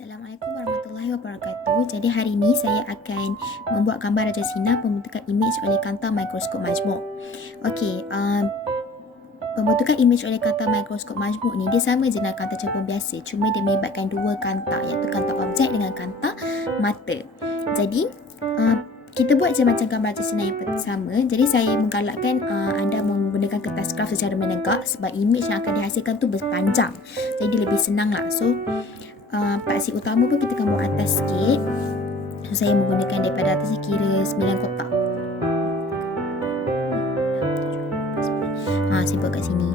Assalamualaikum warahmatullahi wabarakatuh. Jadi hari ini saya akan membuat gambar raja sinar pembentukan imej oleh kanta mikroskop majmuk. Okey, pembentukan imej oleh kanta mikroskop majmuk ni dia sama je dengan kanta capung biasa, cuma dia melibatkan dua kanta, iaitu kanta objek dengan kanta mata. Jadi kita buat je macam gambar raja sinar yang sama. Jadi saya menggalakkan anda menggunakan kertas kraft secara menegak sebab imej yang akan dihasilkan tu berpanjang. Jadi lebih senang lah. So paksi utama pun kita akan buat atas sikit. So saya menggunakan daripada atas kira 9 kotak. Saya buat kat sini.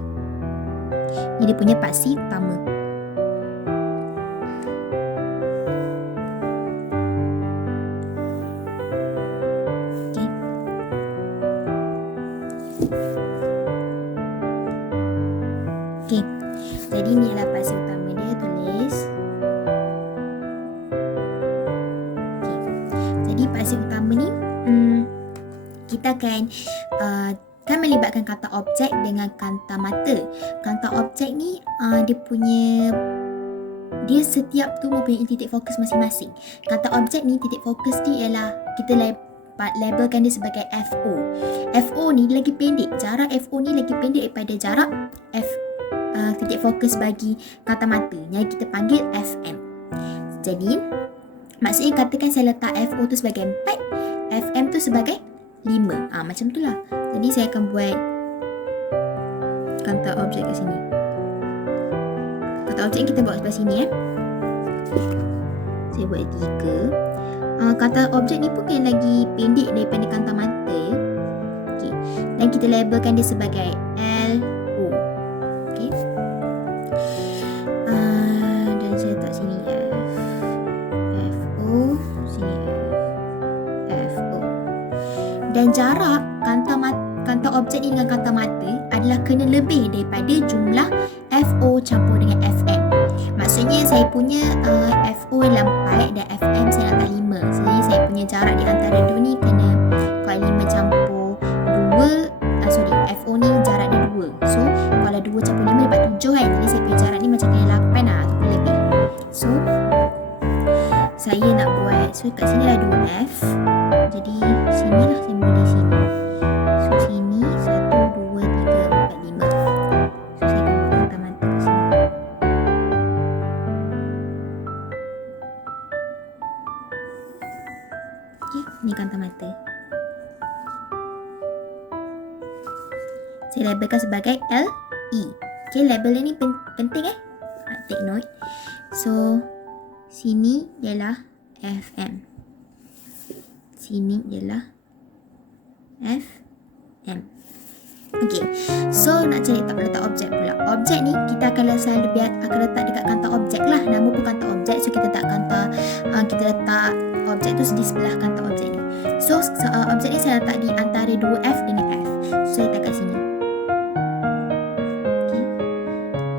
Ni dia punya paksi utama. Okay. Okay. Jadi ni adalah paksi utama dia, tulis. Jadi paksi utama ni kita akan melibatkan kanta objek dengan kanta mata. Kanta objek ni dia setiap tu mempunyai titik fokus masing-masing. Kanta objek ni titik fokus dia ialah kita labelkan dia sebagai FO. FO ni lagi pendek. Jarak FO ni lagi pendek daripada jarak titik fokus bagi kanta mata yang kita panggil FM. Jadi maksudnya katakan saya letak FO tu sebagai 4, FM tu sebagai 5. Macam tu lah. Jadi saya akan buat kanta objek kat sini. Kanta objek kita buat sebelah sini Saya buat 3. Kanta objek ni pun kan lagi pendek daripada kanta mata ya. Okay. Dan kita labelkan dia sebagai LO. Okay. Dan saya letak sini FO, sini FO. Dan jarak kanta objek ni dengan kanta mata adalah kena lebih daripada jumlah FO campur dengan FM. Maksudnya saya punya FO adalah 4 dan FM saya letak 5. Jadi saya punya jarak di antara dua ni kena kalau 5 campur 2, FO ni jarak dia 2. So kalau 2 campur 5 dapat 7 kan. Jadi saya punya jarak ni macam kena 8 ataupun lebih. So saya nak buat, so kat sini dah 2F. Jadi sini lah saya mula di sini. So sini 1, 2, 3, 4, 5. So saya akan buat kanta mata kat sini. Okay, ni kanta mata. Saya labelkan sebagai LE. Okay, label ni penting take note. So sini ialah FM. Sini ialah FM. Okey. So nak cari letak objek pula. Objek ni kita akan selalu akan letak dekat kanta objek lah. Nama pun kanta objek. So kita letak objek tu di sebelah kanta objek ni. So objek ni saya letak di antara 2F dengan F. So saya letak kat sini. Okey.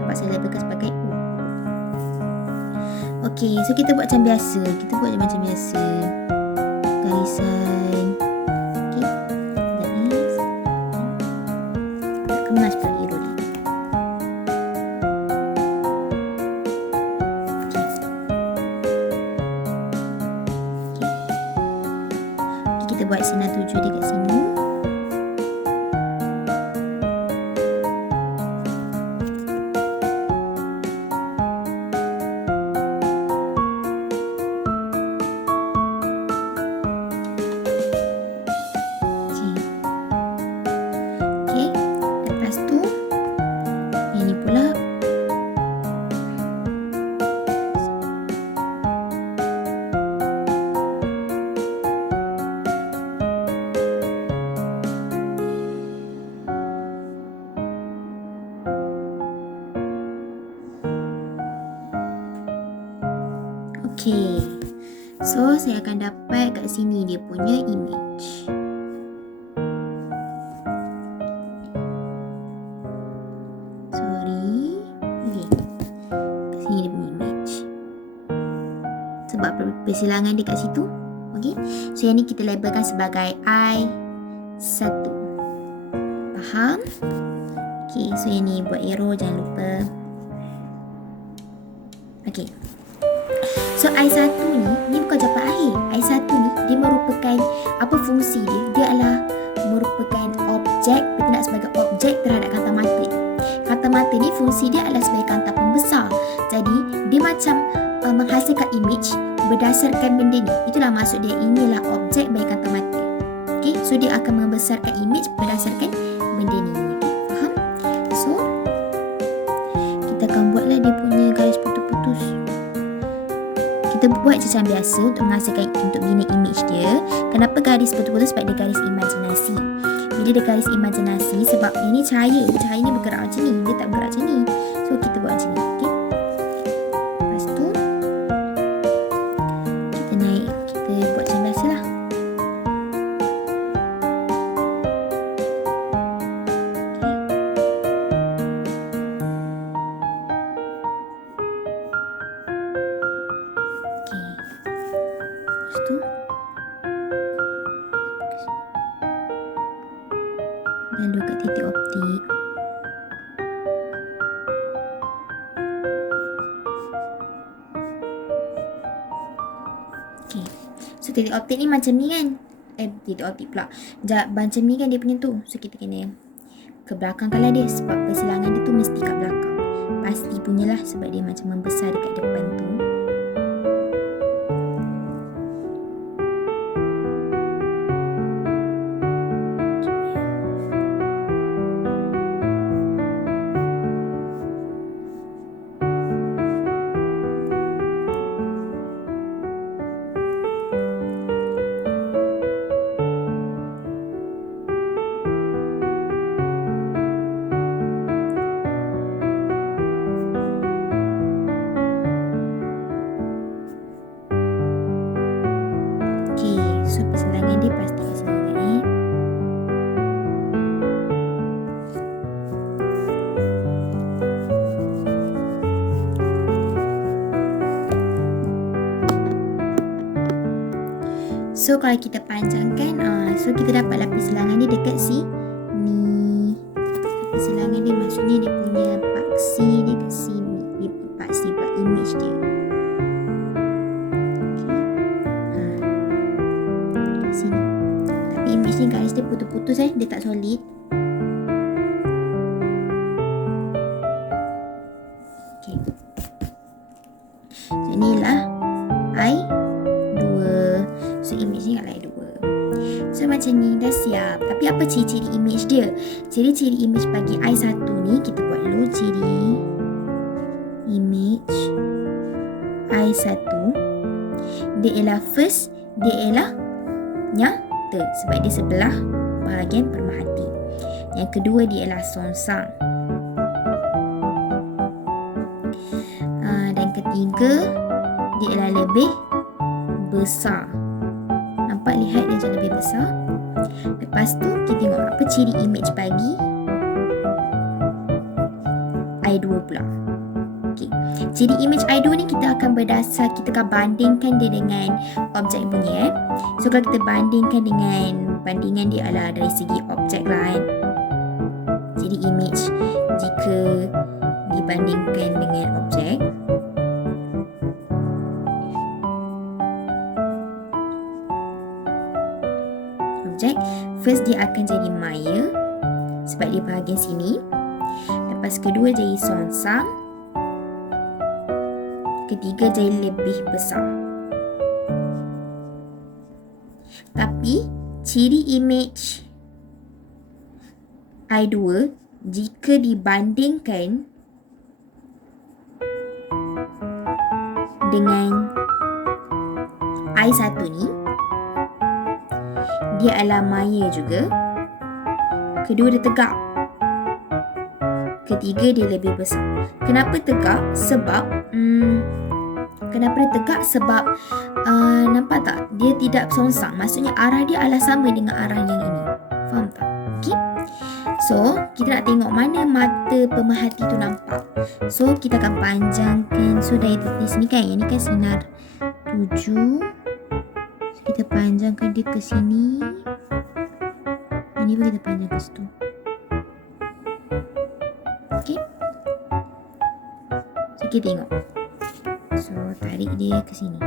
Nampak saya labelkan sebagai U. Okey, so kita buat macam biasa. Garisan. Okey. Garis. Tak kemas pula hero ni. Okey. Okey, kita buat sinar tuju dekat sini. Okay, so saya akan dapat kat sini dia punya image. Okay, kat sini dia punya image. Sebab persilangan dia kat situ. Okay, so yang ni kita labelkan sebagai I1. Faham? Okay, so yang ni buat arrow, jangan lupa. Okay. So I1 ni bukan jawapan akhir. I1 ni dia merupakan apa fungsi dia? Dia adalah merupakan objek, bertindak sebagai objek terhadap kanta mata. Kanta mata ni fungsi dia adalah sebagai kanta pembesar. Jadi dia macam menghasilkan image berdasarkan benda ni. Itulah maksud dia, inilah objek bagi kanta mata. Okay, so dia akan membesarkan image berdasarkan benda ni. Okay, faham? So kita akan buatlah dia punya garis putus-putus. Kita buat macam biasa untuk menghasilkan, untuk bina image dia. Kenapa garis putus-putus? Sebab dia garis imajinasi. Bila dia garis imajinasi, sebab ini cahaya ni bergerak macam ni, dia tak bergerak macam ni. So kita buat macam ni. Okay, lepas tu kita buat macam biasa lah. Lalu kat titik optik. Okay, so titik optik ni macam ni kan. Titik optik pula macam ni kan dia punya tu. So kita kena ke belakang kalau dia, sebab persilangan dia tu mesti kat belakang. Pasti punyalah, sebab dia macam membesar dekat depan tu. So persilangan dia pasti persilangan ni. So kalau kita panjangkan, so kita dapatlah persilangan dia dekat sini. Persilangan dia maksudnya dia punya paksi dia kat sini. Dia paksi pula image dia. Sini. Tapi image ni garis dia putus-putus dia tak solid. Okay. So inilah I2. So image ni kat I2. So macam ni dah siap. Tapi apa ciri-ciri image dia? Ciri-ciri image bagi I1 ni kita buat dulu. Ciri image I1 dia ialah first, dia ialah nyata sebab dia sebelah bahagian pemerhati. Yang kedua dia ialah songsang. Dan ketiga dia ialah lebih besar. Nampak, lihat dia macam lebih besar. Lepas tu kita tengok apa ciri image bagi I2 pula. Okay. Ciri image I2 ni kita akan berdasar, kita akan bandingkan dia dengan objek punya. So kalau kita bandingkan dengan, bandingan dia adalah dari segi objek lah kan. Jadi image jika dibandingkan dengan objek, first dia akan jadi maya sebab dia bahagian sini. Lepas kedua jadi songsang. Ketiga jadi lebih besar. Tapi ciri image I2 jika dibandingkan dengan I1 ni, dia adalah maya juga. Kedua dia tegak. Ketiga dia lebih besar. Kenapa tegak? Sebab kenapa dia tegak? Sebab nampak tak? Dia tidak songsang. Maksudnya arah dia adalah sama dengan arah yang ini. Faham tak? Okay. So kita nak tengok mana mata pemerhati tu nampak. So kita akan panjangkan. So dari sini kan, yang ni kan sinar 7. Kita panjangkan dia ke sini. Ini pun kita panjang ke situ. Okay. So kita tengok. So, tarik dia ke sini.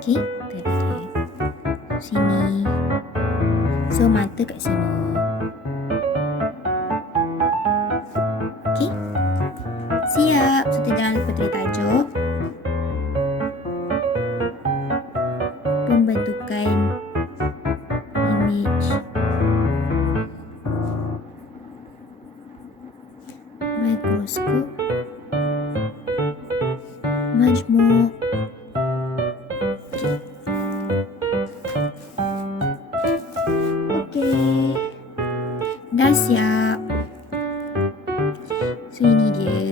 Okey, tarik dia sini. So, mata kat sini. Okey. Siap. So, kita jangan lupa tulis tajuk. Pembentukan image. Mikroskop. Majmuk. Okey. Dah siap. So, ini dia.